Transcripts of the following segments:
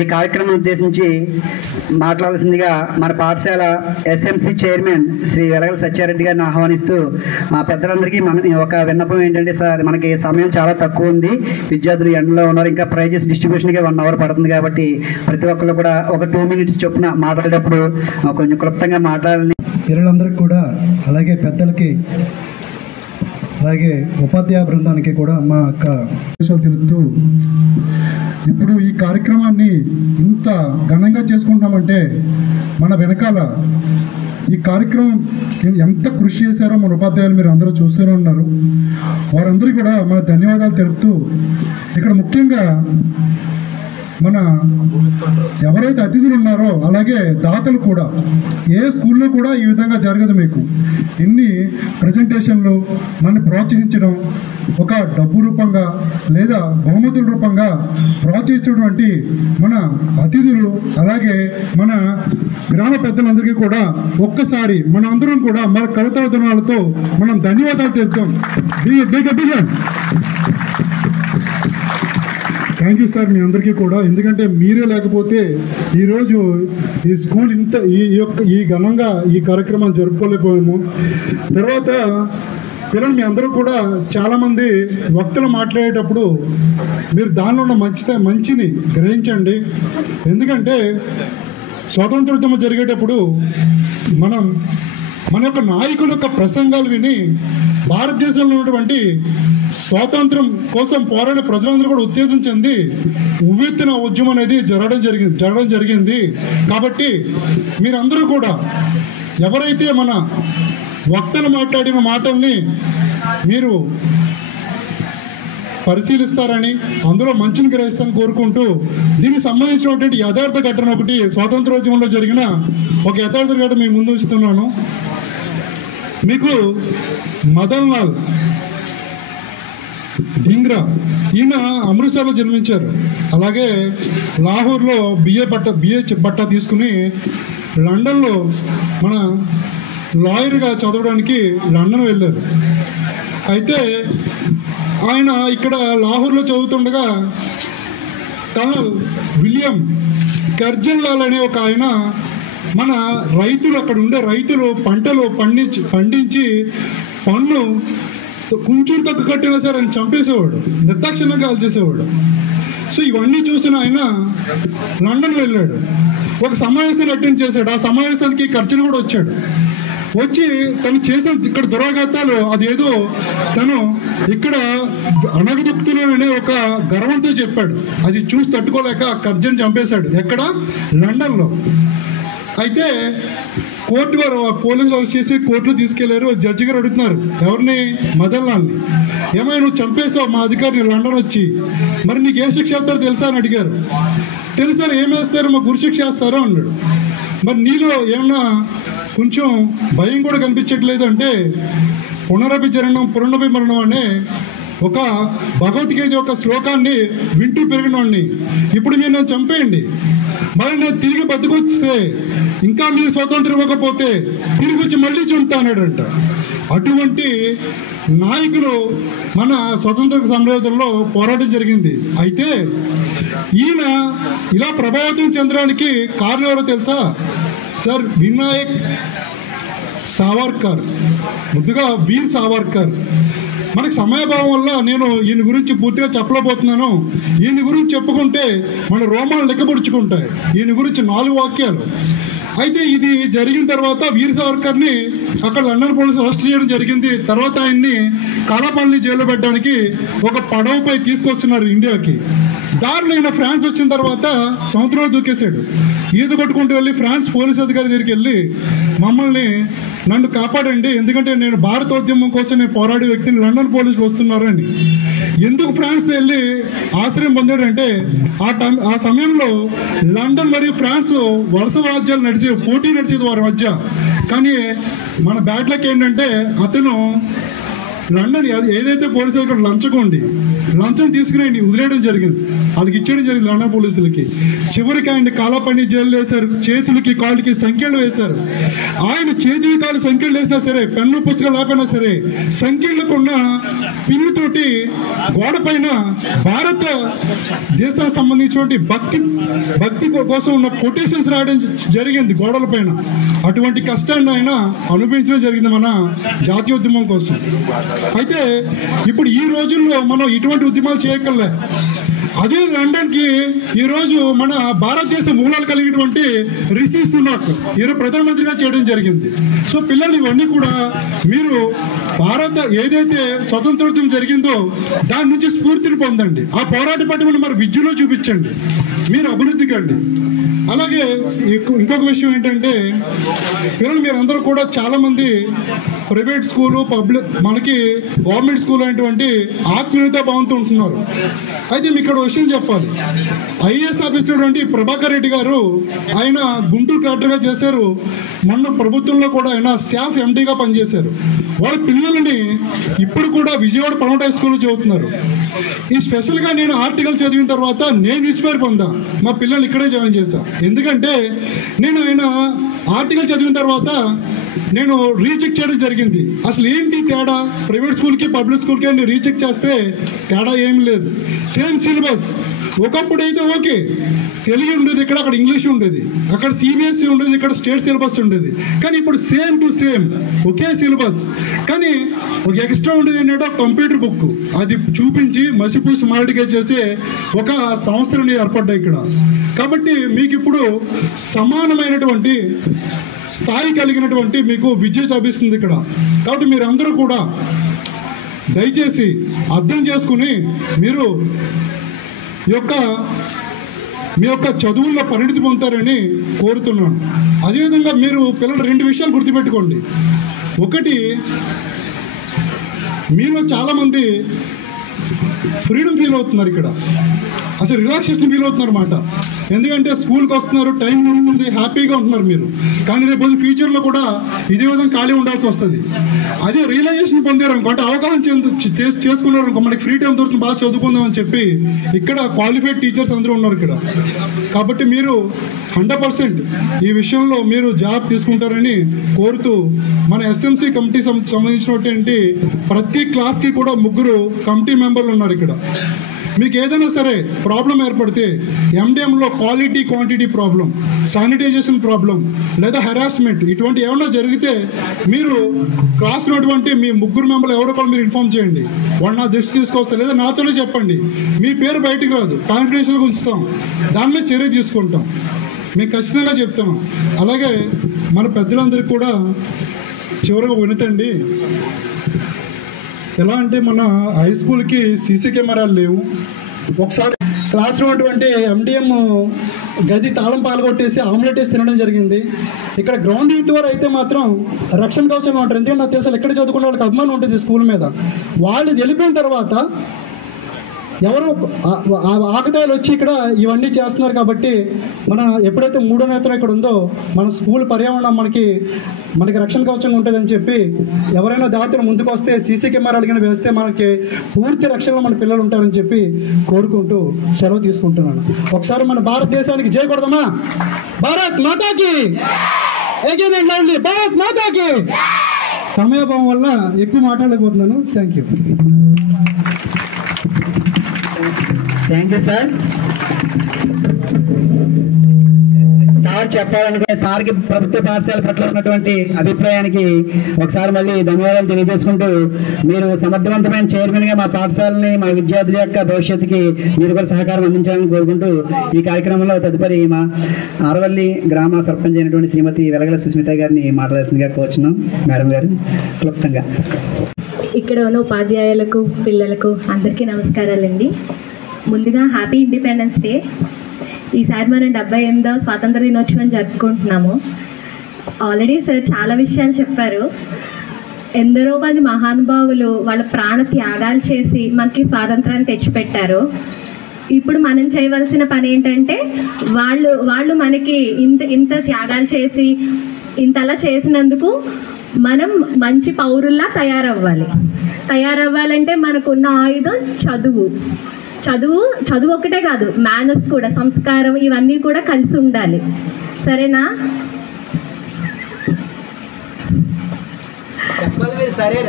ఈ కార్యక్రమం ఉద్దేశించి మాట్లాడాల్సిందిగా మన పాఠశాల ఎస్ఎంసి చైర్మన్ శ్రీ వెలగల సత్యారెడ్డి గారిని ఆహ్వానిస్తూ, మా పెద్దలందరికీ ఒక విన్నపం ఏంటంటే, సార్ మనకి సమయం చాలా తక్కువ ఉంది, విద్యార్థులు ఎండలో ఉన్నారు, ఇంకా ప్రైజెస్ డిస్ట్రిబ్యూషన్కి 1 అవర్ పడుతుంది కాబట్టి ప్రతి ఒక్కరు కూడా ఒక 2 మినిట్స్ చొప్పున మాట్లాడేటప్పుడు కొంచెం క్లుప్తంగా మాట్లాడాలని. పిల్లలందరికీ కూడా, అలాగే పెద్దలకి, అలాగే ఉపాధ్యాయ బృందానికి కూడా మా యొక్క విషయాలు తెలుపుతూ, ఇప్పుడు ఈ కార్యక్రమాన్ని ఇంత ఘనంగా చేసుకుంటామంటే మన వెనకాల ఈ కార్యక్రమం ఎంత కృషి చేశారో మన ఉపాధ్యాయులు మీరు అందరూ చూస్తూనే ఉన్నారు. వారందరికీ కూడా మన ధన్యవాదాలు తెలుపుతూ, ఇక్కడ ముఖ్యంగా మన ఎవరైతే అతిథులు ఉన్నారో అలాగే దాతలు కూడా, ఏ స్కూల్లో కూడా ఈ విధంగా జరగదు. మీకు ఇన్ని ప్రజెంటేషన్లు మన ప్రోత్సహించడం, ఒక డబ్బు రూపంగా లేదా బహుమతుల రూపంగా ప్రోత్సహించినటువంటి మన అతిథులు, అలాగే మన గ్రామ పెద్దలందరికీ కూడా ఒక్కసారి మన అందరం కూడా మన కరతాళధ్వనులతో మనం ధన్యవాదాలు తెలుపుతాం. థ్యాంక్ యూ సార్, మీ అందరికీ కూడా. ఎందుకంటే మీరే లేకపోతే ఈరోజు ఈ స్కూల్ ఇంత ఈ ఘనంగా ఈ కార్యక్రమాన్ని జరుపుకోలేకపోయాము. తర్వాత పిల్లలు మీ అందరూ కూడా చాలామంది వక్తలు మాట్లాడేటప్పుడు మీరు దానిలో ఉన్న మంచిని గ్రహించండి. ఎందుకంటే స్వాతంత్రోద్యమం జరిగేటప్పుడు మన యొక్క నాయకుల యొక్క ప్రసంగాలు విని భారతదేశంలో ఉన్నటువంటి స్వాతంత్రం కోసం పోరాడే ప్రజలందరూ కూడా ఉత్తేజం చెంది ఉవ్వెత్తున ఉద్యమం అనేది జరగడం జరిగింది. కాబట్టి మీరందరూ కూడా ఎవరైతే మన వక్తలు మాట్లాడిన మాటల్ని మీరు పరిశీలిస్తారని, అందులో మంచిని గ్రహిస్తారని కోరుకుంటూ, దీనికి సంబంధించినటువంటి యథార్థ ఘటన ఒకటి స్వాతంత్రోద్యమంలో జరిగిన ఒక యథార్థ ఘటన మీ ముందు ఇస్తున్నాను. మీకు మదన్ లాల్ ధింగ్రా, ఈయన అమృత్సర్లో జన్మించారు. అలాగే లాహోర్లో బిఏ పట్టా తీసుకుని లండన్లో మన లాయర్గా చదవడానికి లండన్ వెళ్ళారు. అయితే ఆయన ఇక్కడ లాహోర్లో చదువుతుండగా కర్నల్ విలియం కర్జన్ లాల్ అనే ఒక ఆయన మన రైతులు, అక్కడ ఉండే రైతులు పంటలు పండించి పన్ను కొంచెం తగ్గు కట్టినా సరే ఆయన చంపేసేవాడు, నిర్దాక్షిణ్యంగా కాల్చేసేవాడు. సో ఇవన్నీ చూసిన ఆయన లండన్ వెళ్ళాడు, ఒక సమావేశాన్ని అటెండ్ చేశాడు. ఆ సమావేశానికి కర్జన్ కూడా వచ్చి తను చేసిన ఇక్కడ దురాఘాతాలు అదేదో తను ఇక్కడ అణగదొక్కుతున్నాననే ఒక గర్వంతో చెప్పాడు. అది చూసి తట్టుకోలేక కర్జన్ చంపేశాడు. ఎక్కడ? లండన్లో. అయితే కోర్టు వారు పోలీసులు అరెస్ట్ చేసి కోర్టులో తీసుకెళ్లారు. జడ్జి గారు అడుగుతున్నారు ఎవరిని? మదన్ లాల్ని. ఏమైనా నువ్వు చంపేసావు మా అధికారిని లండన్ వచ్చి, మరి నీకు ఏ శిక్ష వేస్తారో తెలుసా అని అడిగారు. తెలుసారు. ఏమేస్తారు? మా గురుశిక్ష వేస్తారో అన్నాడు. మరి నీలో ఏమన్నా కొంచెం భయం కూడా కనిపించట్లేదు అంటే, పునరభి మరణం అనే ఒక భగవద్గీత యొక్క శ్లోకాన్ని వింటూ పెరిగినవాడిని. ఇప్పుడు మీరు నన్ను చంపేయండి, మళ్ళీ నేను తిరిగి బతికొస్తే, ఇంకా మీరు స్వతంత్రం ఇవ్వకపోతే తిరిగి వచ్చి మళ్ళీ చంపుతానంట. అటువంటి నాయకులు మన స్వతంత్ర సమరయోధుల్లో పోరాటం జరిగింది. అయితే ఈయన ఇలా ప్రభావితం చెందడానికి కారణం ఎవరో తెలుసా? సార్ వినాయక్ సావర్కర్, ముద్దుగా వీర్ సావర్కర్. మనకు సమయభావం వల్ల నేను ఈయన గురించి పూర్తిగా చెప్పలేకపోతున్నాను. ఈయన గురించి చెప్పుకుంటే మన రోమాలు లెక్కపరుచుకుంటాయి. ఈయన గురించి 4 వాక్యాలు. అయితే ఇది జరిగిన తర్వాత వీర్ సావర్కర్ని అక్కడ లండన్ పోలీసులు అరెస్ట్ చేయడం జరిగింది. తర్వాత ఆయన్ని కాలాపాలని జైల్లో పెట్టడానికి ఒక పడవపై తీసుకొస్తున్నారు ఇండియాకి. దారిలో ఈయన ఫ్రాన్స్ వచ్చిన తర్వాత సముద్రంలో దూకేశాడు. ఈత కొట్టుకుంటూ వెళ్ళి ఫ్రాన్స్ పోలీస్ అధికారి దగ్గరికి వెళ్ళి, నన్ను కాపాడండి, ఎందుకంటే నేను భారతోద్యమం కోసం నేను పోరాడే వ్యక్తిని లండన్ పోలీసులు వస్తున్నారని. ఎందుకు ఫ్రాన్స్ వెళ్ళి ఆశ్రయం పొందాడంటే, ఆ సమయంలో లండన్ మరియు ఫ్రాన్స్ వలస రాజ్యాలు పోటీ నడిచేది వారి మధ్య. కానీ మన బ్యాడ్ లక్ ఏంటంటే అతను లండన్ ఏదైతే పోలీసులు ఇక్కడ లంచం తీసుకుని వదిలేయడం జరిగింది, వాళ్ళకి ఇచ్చేయడం జరిగింది లండన్ పోలీసులకి. చివరికి ఆయన కాలపని జైలు వేశారు, చేతులకి కాళ్ళకి సంఖ్యలు వేశారు. ఆయన చేతులు కాళ్ళు సంఖ్యలు వేసినా సరే, పెన్ను పుస్తకాలు లేకపోయినా సరే, సంఖ్యలకు ఉన్న పిన్నుతోటి గోడ పైన భారత దేశానికి సంబంధించినటువంటి భక్తి కోసం ఉన్న కొటేషన్స్ రాయడం జరిగింది గోడల పైన. అటువంటి కష్టాన్ని ఆయన అనుభవించడం జరిగింది మన జాతీయ ఉద్యమం కోసం. అయితే ఇప్పుడు ఈ రోజుల్లో మనం ఇటువంటి ఉద్యమాలు చేయగలే. అదే లండన్కి ఈరోజు మన భారతదేశ మూలాలు కలిగినటువంటి రిషి సునాక్ ఈరోజు ప్రధానమంత్రిగా చేయడం జరిగింది. సో పిల్లలు ఇవన్నీ కూడా మీరు ఏదైతే స్వతంత్రోద్యమం జరిగిందో దాని నుంచి స్ఫూర్తిని పొందండి. ఆ పోరాట పట్టుకుని మరి విద్యలో చూపించండి, మీరు అభివృద్ధి కండి. అలాగే ఇంకొక విషయం ఏంటంటే పిల్లలు మీరందరూ కూడా చాలామంది ప్రైవేట్ స్కూలు మనకి గవర్నమెంట్ స్కూల్ అనేటువంటి ఆత్మీయత భావంతో ఉంటున్నారు. అయితే మీకు ఇక్కడ విషయం చెప్పాలి. ఐఏఎస్ ఆఫీసర్ అంటే ప్రభాకర్ రెడ్డి గారు ఆయన గుంటూరు కలెక్టర్గా చేశారు. మొన్న ప్రభుత్వంలో కూడా ఆయన శాఫ్ ఎండీగా పనిచేశారు. వాళ్ళ పిల్లలని ఇప్పుడు కూడా విజయవాడ పర్మనెంట్ హై స్కూల్లో చదువుతున్నారు. ఈ స్పెషల్గా నేను ఆర్టికల్ చదివిన తర్వాత నేను ఇన్స్పైర్ పొందా, మా పిల్లలు ఇక్కడే జాయిన్ చేశాను. ఎందుకంటే నేను ఆయన ఆర్టికల్ చదివిన తర్వాత నేను రీచెక్ చేయడం జరిగింది. అసలు ఏంటి తేడా ప్రైవేట్ స్కూల్కి పబ్లిక్ స్కూల్కి అని రీచెక్ చేస్తే తేడా ఏం లేదు, సేమ్ సిలబస్. ఒకప్పుడు అయితే ఓకే తెలుగు ఉండేది, ఇక్కడ అక్కడ ఇంగ్లీష్ ఉండేది, అక్కడ సిబిఎస్ఈ ఉండేది, ఇక్కడ స్టేట్ సిలబస్ ఉండేది. కానీ ఇప్పుడు same to same okay syllabus. కానీ ఒక ఎక్స్ట్రా ఉండేది ఏంటంటే కంప్యూటర్ బుక్, అది చూపించి మసిపూసి మారడిగా చేసే ఒక సంస్థలని ఏర్పడ్డాయి ఇక్కడ. కాబట్టి మీకు ఇప్పుడు సమానమైనటువంటి స్థాయి కలిగినటువంటి మీకు విద్య లభిస్తుంది ఇక్కడ. కాబట్టి మీరందరూ కూడా దయచేసి అర్థం చేసుకుని మీరు మీ యొక్క చదువుల్లో పరిణితి పొందుతారని కోరుతున్నాను. అదేవిధంగా మీరు పిల్లలు 2 విషయాలు గుర్తుపెట్టుకోండి. ఒకటి, మీలో చాలామంది ఫ్రీడమ్ ఫీల్ అవుతున్నారు ఇక్కడ, అసలు రిలాక్సేషన్ ఫీల్ అవుతున్నారు అన్నమాట. ఎందుకంటే స్కూల్కి వస్తున్నారు, టైం ఉంటుంది, హ్యాపీగా ఉంటున్నారు మీరు. కానీ రేపు ఫ్యూచర్లో కూడా ఇదే విధంగా ఖాళీ ఉండాల్సి వస్తుంది. అదే రియలైజేషన్ పొందారు అనుకోండి, అవగాహన చేసుకున్నారు అనుకో, మనకి ఫ్రీ టైం దొరుకుతుంది, బాగా చదువుకుందాం అని చెప్పి ఇక్కడ క్వాలిఫైడ్ టీచర్స్ అందరూ ఉన్నారు ఇక్కడ. కాబట్టి మీరు 100% ఈ విషయంలో మీరు జాబ్ తీసుకుంటారని కోరుతూ, మన ఎస్ఎంసీ కమిటీ సంబంధించినటువంటి ప్రతి క్లాస్కి కూడా 3 కమిటీ మెంబర్లు ఉన్నారు ఇక్కడ. మీకు ఏదైనా సరే ప్రాబ్లం ఏర్పడితే ఎండిఎంలో quality quantity problem, sanitization problem లేదా హెరాస్మెంట్ ఇటువంటి ఏమన్నా జరిగితే మీరు క్లాస్ ఉన్నటువంటి మీ 3 మెంబర్లు ఎవరో కూడా మీరు ఇన్ఫార్మ్ చేయండి. వాళ్ళు నా దృష్టి తీసుకొస్తారు, లేదా నాతోనే చెప్పండి. మీ పేరు బయటికి రాదు, కాన్ఫిడెన్షియల్గా ఉంచుతాం, దాని మీద చర్య తీసుకుంటాం, మీకు ఖచ్చితంగా చెప్తాను. అలాగే మన పెద్దలందరికీ కూడా చివరిగా వినతండి. ఎలా అంటే మన హై స్కూల్కి సీసీ కెమెరాలు లేవు. ఒకసారి క్లాస్లో ఉన్నటువంటి ఎండిఎం గది తాళం పాల్గొట్టేసి ఆమ్లెట్ వేసి తినడం జరిగింది. ఇక్కడ గ్రౌండ్ యూత్ వారు అయితే మాత్రం రక్షణ కవచంగా ఉంటారు. ఎందుకంటే నాకు తెలుసు ఎక్కడ చదువుకునే వాళ్ళకి అభిమానం ఉంటుంది స్కూల్ మీద. వాళ్ళు వెళ్ళిపోయిన తర్వాత ఎవరు ఆకతాయిలు వచ్చి ఇక్కడ ఇవన్నీ చేస్తున్నారు. కాబట్టి మన ఎప్పుడైతే 3వ నేత్రం ఇక్కడ ఉందో మన స్కూల్ పర్యావరణం మనకి రక్షణ కవచంగా ఉంటుందని చెప్పి ఎవరైనా దాతలు ముందుకు వస్తే సీసీ కెమెరాలు కింద వేస్తే మనకి పూర్తి రక్షణలో మన పిల్లలు ఉంటారని చెప్పి కోరుకుంటూ సెలవు తీసుకుంటున్నాను. ఒకసారి మన భారతదేశానికి జై కొడదామా? భారత్ మాతాకి అగైన్ అండ్ లవ్లీ భారత్ మాతాకి. సమయభావం వల్ల ఎక్కువ మాట్లాడలేకపోతున్నాను. Thank you. Thank you sir. Sir చెప్పాలనుకునే సార్కి ప్రభుత్వ పాఠశాల పట్ల ఉన్నటువంటి అభిప్రాయానికి ఒకసారి మళ్ళీ ధన్యవాదాలు తెలియజేసుకుంటూ, మీరు సమర్థవంతమైన చైర్మన్గా మా పాఠశాలని, మా విద్యార్థుల యొక్క భవిష్యత్తుకి మీరు కూడా సహకారం అందించాలని కోరుకుంటూ, ఈ కార్యక్రమంలో తదుపరి మా ఆరవల్లి గ్రామ సర్పంచ్ అయినటువంటి శ్రీమతి వెలగల సుస్మిత గారిని మాట్లాడాల్సిందిగా కోరుచున్నాం. మేడం గారు క్లుప్తంగా. ఇక్కడ ఉన్న ఉపాధ్యాయులకు, పిల్లలకు అందరికీ నమస్కారాలండి. ముందుగా హ్యాపీ ఇండిపెండెన్స్ డే. ఈసారి మనం 78వ స్వాతంత్ర దినోత్సవం జరుపుకుంటున్నాము. ఆల్రెడీ సార్ చాలా విషయాలు చెప్పారు. ఎందరో మంది మహానుభావులు వాళ్ళ ప్రాణ త్యాగాలు చేసి మనకి స్వాతంత్రాన్ని తెచ్చిపెట్టారు. ఇప్పుడు మనం చేయవలసిన పని ఏంటంటే వాళ్ళు మనకి ఇంత త్యాగాలు చేసి ఇంతలా చేసినందుకు మనం మంచి పౌరుల్లా తయారవ్వాలి. తయారవ్వాలంటే మనకున్న ఆయుధం చదువు. చదువు చదువు ఒక్కటే కాదు, మేనర్స్ కూడా, సంస్కారం, ఇవన్నీ కూడా కలిసి ఉండాలి. సరేనా?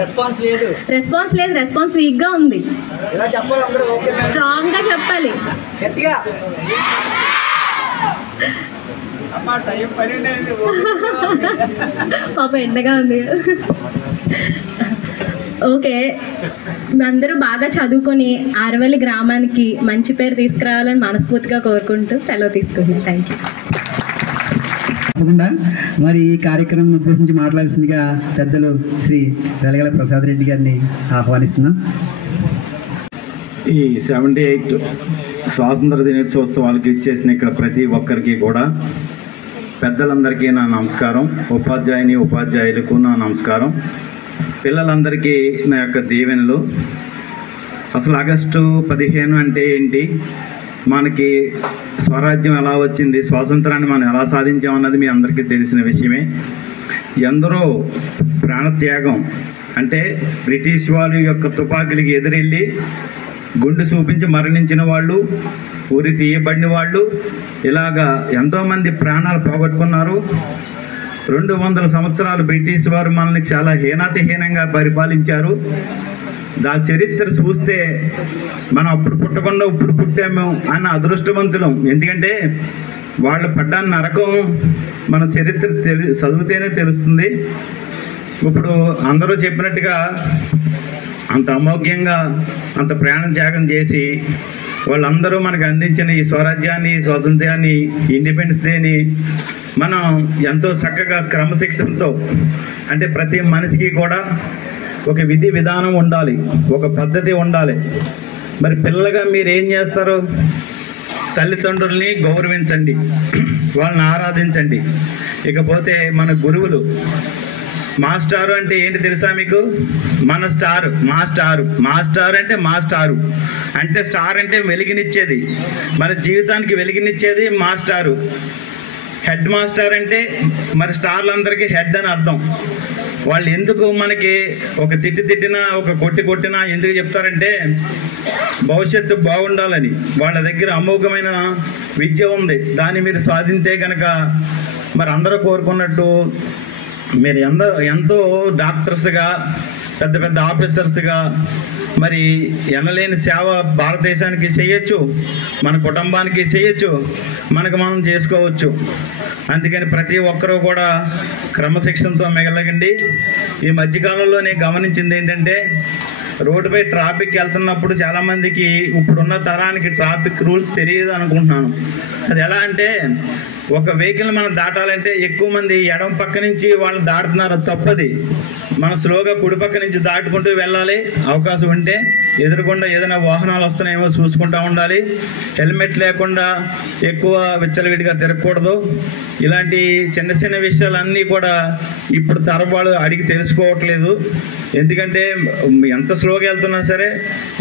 రెస్పాన్స్ లేదు, రెస్పాన్స్ వీక్గా ఉంది. స్ట్రాంగ్గా చెప్పాలి. పాప ఎండగా ఉంది. ఓకే, అందరూ బాగా చదువుకొని ఆరవల్లి గ్రామానికి మంచి పేరు తీసుకురావాలని మనస్ఫూర్తిగా కోరుకుంటూ సెలవు తీసుకుంది. Thank you. తప్పకుండా మరి ఈ కార్యక్రమం ఉద్దేశించి మాట్లాడాల్సిందిగా పెద్దలు శ్రీ వెలగల ప్రసాద్ రెడ్డి గారిని ఆహ్వానిస్తున్నాం. ఈ 78 స్వాతంత్ర దినోత్సవాలకు ఇచ్చేసిన ఇక్కడ ప్రతి ఒక్కరికి కూడా పెద్దలందరికీ నా నమస్కారం, ఉపాధ్యాయులకు నా నమస్కారం, పిల్లలందరికీ నా యొక్క దీవెనలు. అసలు ఆగస్టు 15 అంటే ఏంటి, మనకి స్వరాజ్యం ఎలా వచ్చింది, స్వాతంత్రాన్ని మనం ఎలా సాధించామన్నది మీ అందరికీ తెలిసిన విషయమే. ఎందరో ప్రాణత్యాగం, అంటే బ్రిటిష్ వాళ్ళ యొక్క తుపాకులకి ఎదురెళ్ళి గుండు చూపించి మరణించిన వాళ్ళు, ఊరి తీయబడిన వాళ్ళు, ఇలాగా ఎంతోమంది ప్రాణాలు పోగొట్టుకున్నారు. 200 సంవత్సరాలు బ్రిటిష్ వారు మనల్ని చాలా హీనంగా పరిపాలించారు. దా చరిత్ర చూస్తే మనం అప్పుడు పుట్టకుండా ఇప్పుడు పుట్టాము అన్న అదృష్టవంతులం. ఎందుకంటే వాళ్ళు పడ్డ నరకం మన చరిత్ర చదివితేనే తెలుస్తుంది. ఇప్పుడు అందరూ చెప్పినట్టుగా అంత అమోఘ్యంగా అంత ప్రాణం త్యాగం చేసి వాళ్ళందరూ మనకు అందించిన ఈ స్వరాజ్యాన్ని, స్వాతంత్ర్యాన్ని, ఇండిపెండెన్స్ డేని మనం ఎంతో చక్కగా క్రమశిక్షణతో, అంటే ప్రతి మనిషికి కూడా ఒక విధి విధానం ఉండాలి, ఒక పద్ధతి ఉండాలి. మరి పిల్లలుగా మీరు ఏం చేస్తారు? తల్లిదండ్రుల్ని గౌరవించండి, వాళ్ళని ఆరాధించండి. ఇకపోతే మన గురువులు, మాస్టారు అంటే ఏంటి తెలుసా మీకు? మన స్టారు, మాస్టారు అంటే మాస్టారు అంటే స్టార్ అంటే వెలిగినిచ్చేది, మన జీవితానికి వెలిగినిచ్చేది మాస్టారు. హెడ్ మాస్టర్ అంటే మరి స్టార్లందరికీ హెడ్ అని అర్థం. వాళ్ళు ఎందుకు మనకి ఒక తిట్టినా ఒక కొట్టినా ఎందుకు చెప్తారంటే భవిష్యత్తు బాగుండాలని. వాళ్ళ దగ్గర అమోఘమైన విద్య ఉంది, దాన్ని మీరు సాధించే కనుక మరి అందరూ కోరుకున్నట్టు మీరు ఎంతో డాక్టర్స్గా, పెద్ద పెద్ద ఆఫీసర్స్గా మరి ఎనలేని సేవ భారతదేశానికి చేయొచ్చు, మన కుటుంబానికి చేయొచ్చు, మనకు మనం చేసుకోవచ్చు. అందుకని ప్రతి ఒక్కరూ కూడా క్రమశిక్షణతో మిగలగండి. ఈ మధ్యకాలంలో నేను గమనించింది ఏంటంటే, రోడ్డుపై ట్రాఫిక్ వెళ్తున్నప్పుడు చాలామందికి ఇప్పుడున్న తరానికి ట్రాఫిక్ రూల్స్ తెలియదు అనుకుంటున్నాను. అది ఎలా అంటే, ఒక వెహికల్ మనం దాటాలంటే ఎక్కువ మంది ఎడమ పక్క నుంచి వాళ్ళు దాటుతున్నారు, తప్పది. మనం స్లోగా కుడి పక్క నుంచి దాటుకుంటూ వెళ్ళాలి. అవకాశం ఉంటే ఎదురుకుండా ఏదైనా వాహనాలు వస్తున్నాయేమో చూసుకుంటూ ఉండాలి. హెల్మెట్ లేకుండా ఎక్కువ విచ్చలవిడిగా తిరగకూడదు. ఇలాంటి చిన్న చిన్న విషయాలన్నీ కూడా ఇప్పుడు తరవాళ్ళు అడిగి తెలుసుకోవట్లేదు. ఎందుకంటే ఎంత స్లోగా వెళ్తున్నా సరే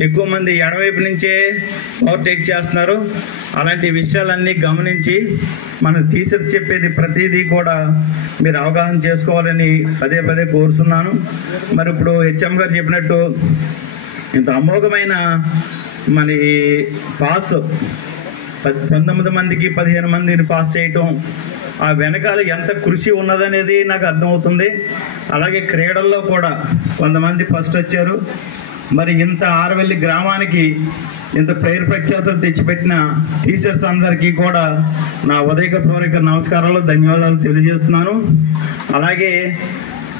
ఎక్కువ మంది ఎడవైపు నుంచే ఓవర్టేక్ చేస్తున్నారు. అలాంటి విషయాలన్నీ గమనించి మన టీచర్స్ చెప్పేది ప్రతిదీ కూడా మీరు అవగాహన చేసుకోవాలని పదే పదే కోరుతున్నాను. మరి ఇప్పుడు హెచ్ఎం గారు చెప్పినట్టు ఇంత అమోఘమైన మరి పాస్ 19 మందికి 15 మందిని పాస్ చేయటం, ఆ వెనకాల ఎంత కృషి ఉన్నదనేది నాకు అర్థమవుతుంది. అలాగే క్రీడల్లో కూడా కొంతమంది ఫస్ట్ వచ్చారు. మరి ఇంత ఆరవెల్లి గ్రామానికి ఇంత పేరు ప్రఖ్యాతలు తెచ్చిపెట్టిన టీచర్స్ అందరికీ కూడా నా ఉదయపూర్వక నమస్కారాలు, ధన్యవాదాలు తెలియజేస్తున్నాను. అలాగే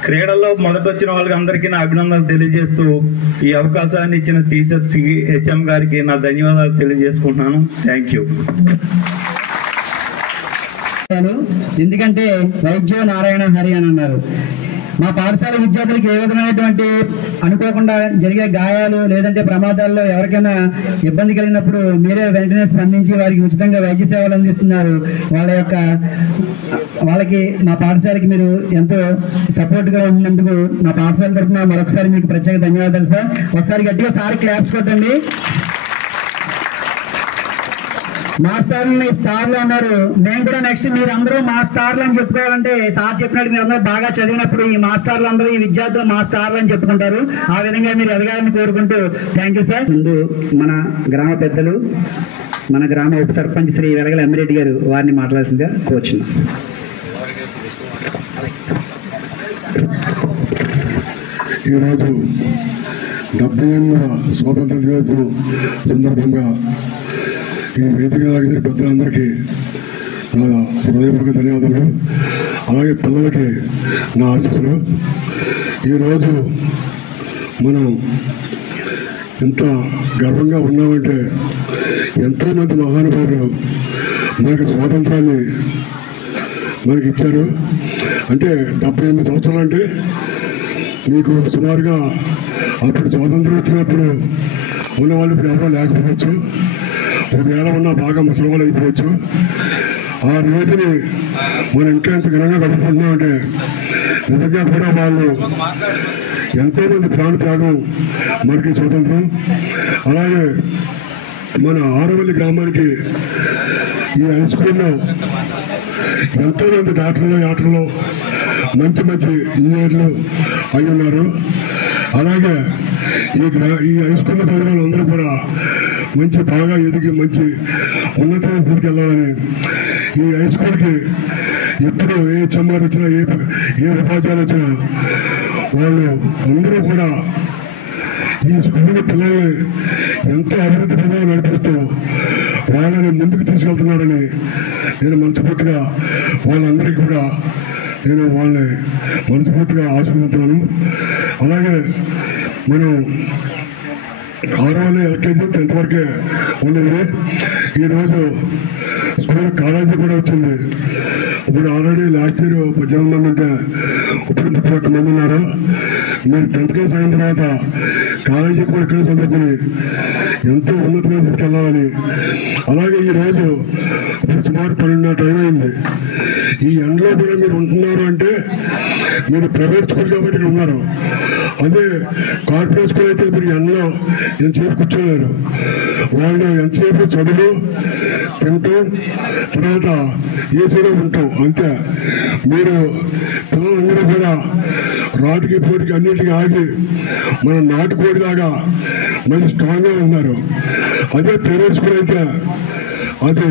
క్రీడల్లో మొదటొచ్చిన వాళ్ళకి అందరికీ నా అభినందనలు తెలియజేస్తూ ఈ అవకాశాన్ని ఇచ్చిన టీచర్స్కి, హెచ్ఎం గారికి నా ధన్యవాదాలు తెలియజేసుకుంటున్నాను. Thank you. ఎందుకంటే వైద్యో నారాయణ హరి అని అన్నారు. మా పాఠశాల విద్యార్థులకు ఏ విధమైనటువంటి అనుకోకుండా జరిగే గాయాలు లేదంటే ప్రమాదాల్లో ఎవరికైనా ఇబ్బంది కలిగినప్పుడు మీరే వెంటనే స్పందించి వారికి ఉచితంగా వైద్య సేవలు అందిస్తున్నారు. వాళ్ళకి మా పాఠశాలకి మీరు ఎంతో సపోర్ట్గా ఉన్నందుకు మా పాఠశాల తరఫున మరొకసారి మీకు ప్రత్యేక ధన్యవాదాలు సార్. ఒకసారి గట్టిగా సార్ క్లాప్స్ కొట్టండి. మాస్టర్ని స్టార్లు అన్నారు. మేము కూడా నెక్స్ట్ మీరందరూ మా స్టార్లు అని చెప్పుకోవాలంటే సార్ చెప్పినట్టు మీరందరూ బాగా చదివినప్పుడు ఈ మాస్టర్లు అందరూ ఈ విద్యార్థులు మా స్టార్లు అని చెప్పుకుంటారు. ఆ విధంగా మీరు ఎదగాలని కోరుకుంటూ థ్యాంక్ యూ సార్. ముందు మన గ్రామ పెద్దలు, మన గ్రామ ఉప సర్పంచ్ శ్రీ వెలగల ఎమ్మిరెడ్డి గారు వారిని మాట్లాడాల్సిందిగా కోరుచున్నాం. ఈరోజు 78వ స్వాతంత్ర దినోత్సవం సందర్భంగా ఈ వేదిక లాగిన పెద్దలందరికీ నా హృదయపూర్వక ధన్యవాదాలు. అలాగే పిల్లలకి నా ఆశీస్సులు. ఈరోజు మనం ఎంత గర్వంగా ఉన్నామంటే ఎంతోమంది మహానుభావులు మనకి స్వాతంత్రాన్ని మనకి ఇచ్చారు. అంటే 78 సంవత్సరాలు అంటే మీకు సుమారుగా అప్పుడు స్వాతంత్రం వచ్చినప్పుడు ఉన్నవాళ్ళు ఇప్పుడు ఎవరో లేకపోవచ్చు, ఒకవేళ ఉన్నా బాగా ముసలివాళ్ళు అయిపోవచ్చు. ఆ రోజుని మనం ఇంకా ఎంత ఘనంగా గడుపుకుంటున్నామంటే నిజంగా కూడా వాళ్ళు ఎంతోమంది ప్రాణత్యాగం మనకి స్వాతంత్రం. అలాగే మన ఆరవల్లి గ్రామానికి ఈ హై స్కూల్లో ఎంతోమంది డాక్టర్లు యాక్టర్లు మంచి మంచి ఇంజనీర్లు అయి ఉన్నారు. అలాగే ఈ హై స్కూల్లో చదివిన వాళ్ళందరూ కూడా మంచి బాగా ఎదిగి మంచి ఉన్నతమైన స్థితికి వెళ్ళాలని ఈ హై స్కూల్కి ఎప్పుడు ఏ చెమ్మారు వచ్చినా ఏ ఉపాధ్యాయులు వచ్చినా వాళ్ళు అందరూ కూడా ఈ స్కూల్ పిల్లల్ని ఎంతో అభివృద్ధి పదంగా నడిపిస్తూ వాళ్ళని ముందుకు తీసుకెళ్తున్నారని నేను మనస్ఫూర్తిగా వాళ్ళందరికీ కూడా నేను వాళ్ళని మనస్ఫూర్తిగా ఆశీర్వదిస్తున్నాను. అలాగే మనం 6వ ఎల్కేజీ 10th వరకే ఉండేది. ఈరోజు స్కూల్ కాలేజీ కూడా వచ్చింది. ఇప్పుడు ఆల్రెడీ లాస్ట్ ఇయర్ 18 మంది ఉంటే ఇప్పుడు 31 మంది ఉన్నారు. మీరు 10th క్లాస్ అయిన తర్వాత కాలేజీ కూడా ఇక్కడే చదువుకుని ఎంతో ఉన్నతమైన స్థితికి వెళ్ళాలని. అలాగే ఈరోజు ఇప్పుడు సుమారు 12:30 టైం అయింది. ఈ ఎండలో కూడా మీరు ఉంటున్నారు అంటే మీరు ప్రైవేట్ స్కూల్ కాబట్టి ఇక్కడ ఉన్నారు. అదే కార్పొరేట్ స్కూల్ అయితే మీరు ఎండలో ఎంతసేపు కూర్చోలేరు. వాళ్ళు ఎంతసేపు చదువు తింటాం, తర్వాత ఏసీలో ఉంటాం అంతే. మీరు పిల్లలందరూ కూడా రాటికి పోటీకి అన్నిటికీ ఆగి మన నాటుకోడిలాగా మంచి స్ట్రాంగ్గా ఉన్నారు. అదే ప్రైవేట్ స్కూల్ అయితే అది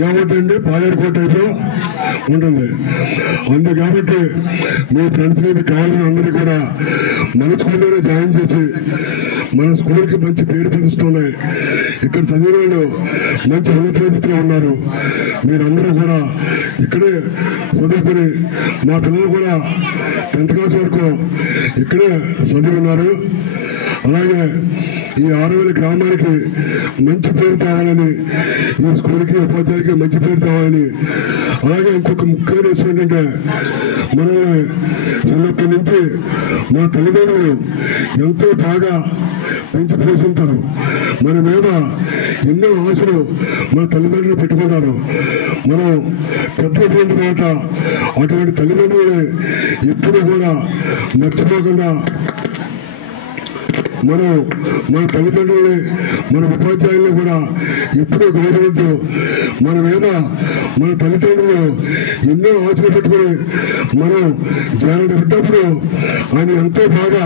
ఏమవుతుందండి పాలేరుకోట టైప్లో ఉంటుంది. అందు కాబట్టి మీ ఫ్రెండ్స్ మీద కావాలని అందరికీ కూడా మన స్కూల్లోనే జాయిన్ చేసి మన స్కూల్కి మంచి పేరు ప్రతిస్తున్నాయి. ఇక్కడ చదివిన వాళ్ళు మంచి ఉన్నత స్థితిలో ఉన్నారు. మీరందరూ కూడా ఇక్కడే చదువుకుని మా పిల్లలు కూడా 10th క్లాస్ వరకు ఇక్కడే చదివి ఉన్నారు. అలాగే ఈ ఆరవల్లి గ్రామానికి మంచి పేరు తేవాలని, ఈ స్కూల్కి ఉపాధ్యాయులకి మంచి పేరు తేవాలని. అలాగే ఇంకొక ముఖ్యమైన విషయం ఏంటంటే మనల్ని చిన్నప్పటి నుంచి మా తల్లిదండ్రులు ఎంతో బాగా పెంచి పోషింటారు. మన మీద ఎన్నో ఆశలు మన తల్లిదండ్రులు పెట్టుకుంటారు. మనం పెద్దటువంటి తర్వాత అటువంటి తల్లిదండ్రులని ఎప్పుడు కూడా మర్చిపోకుండా మనం మన తల్లిదండ్రుల్ని మన ఉపాధ్యాయుల్ని కూడా ఎప్పుడూ గౌరవించు. మన మీద మన తల్లిదండ్రులు ఎన్నో ఆశలు పెట్టుకుని మనం జాగ్రత్త పెట్టినప్పుడు ఆయన ఎంతో బాగా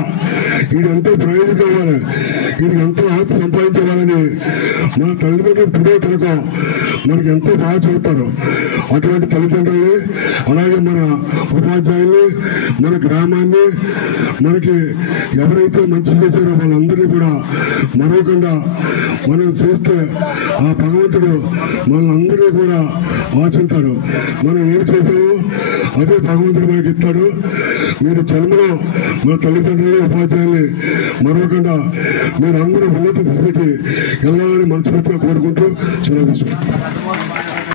వీడు ఎంతో ప్రయోజనం అవ్వాలి, వీడికి ఎంతో ఆత్మ సంపాదించవాలని మన తల్లిదండ్రులు పుడే తినకం మనకి ఎంతో బాగా చూస్తారు. అటువంటి తల్లిదండ్రుల్ని అలాగే మన ఉపాధ్యాయుల్ని మన గ్రామాన్ని మనకి ఎవరైతే మంచి చేశారో వాళ్ళందరినీ కూడా మరవకుండా మనం చేస్తే ఆ భగవంతుడు మనల్ని కూడా ఆశిస్తాడు. మనం ఏం చేసామో అదే భగవంతుడు మనకి ఇస్తాడు. మీరు జన్మలో మన తల్లిదండ్రులు ఉపాధ్యాయుల్ని మరవకుండా మీరు అందరూ ఉన్నత స్థితికి వెళ్ళాలని మనస్ఫూర్తిగా కోరుకుంటూ సెలవు తీసుకుంటాం.